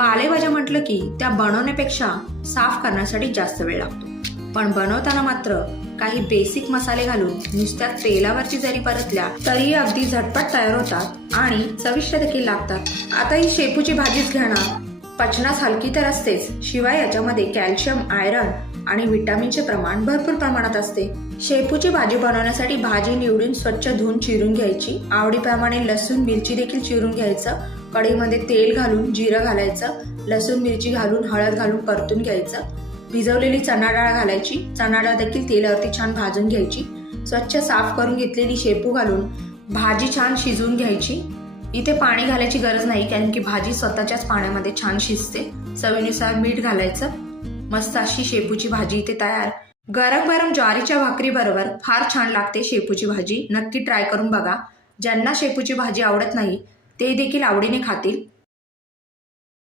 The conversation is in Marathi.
पालेभाज्या म्हटलं की त्या बनवण्यापेक्षा साफ करण्यासाठी जास्त वेळ लागतो, पण बनवताना मात्र काही बेसिक मसाले घालून नुसत्या तेलावरची जरी परतल्या तरी अगदी झटपट तयार होतात आणि चविष्ट देखील लागतात। आता ही शेपूची भाजीच घ्या ना, पचनास हलकी तर असतेच, शिवाय याच्यामध्ये कॅल्शियम, आयरन आणि विटामिनचे प्रमाण भरपूर प्रमाणात असते। शेपूची भाजी बनवण्यासाठी भाजी निवडून स्वच्छ धुवून चिरून घ्यायची, आवडीप्रमाणे लसूण मिरची देखील चिरून घ्यायचं, कढईमध्ये तेल घालून जिरं घालायचं, लसूण मिरची घालून हळद घालून परतून घ्यायचं, भिजवलेली चणा डाळ घालायची, चणा डाळ देखील तेलावरती छान भाजून घ्यायची, स्वच्छ साफ करून घेतलेली शेपू घालून भाजी छान शिजवून घ्यायची। इथे पाणी घालायची गरज नाही, कारण की भाजी स्वतःच्याच पाण्यामध्ये छान शिजते। चवीनुसार मीठ घालायचं। मस्त अशी शेपूची भाजी इथे तयार। गरम गरम ज्वारीच्या भाकरी बरोबर फार छान लागते शेपूची भाजी, नक्की ट्राय करून बघा। ज्यांना शेपूची भाजी आवडत नाही ते देखील आवडीने खातील।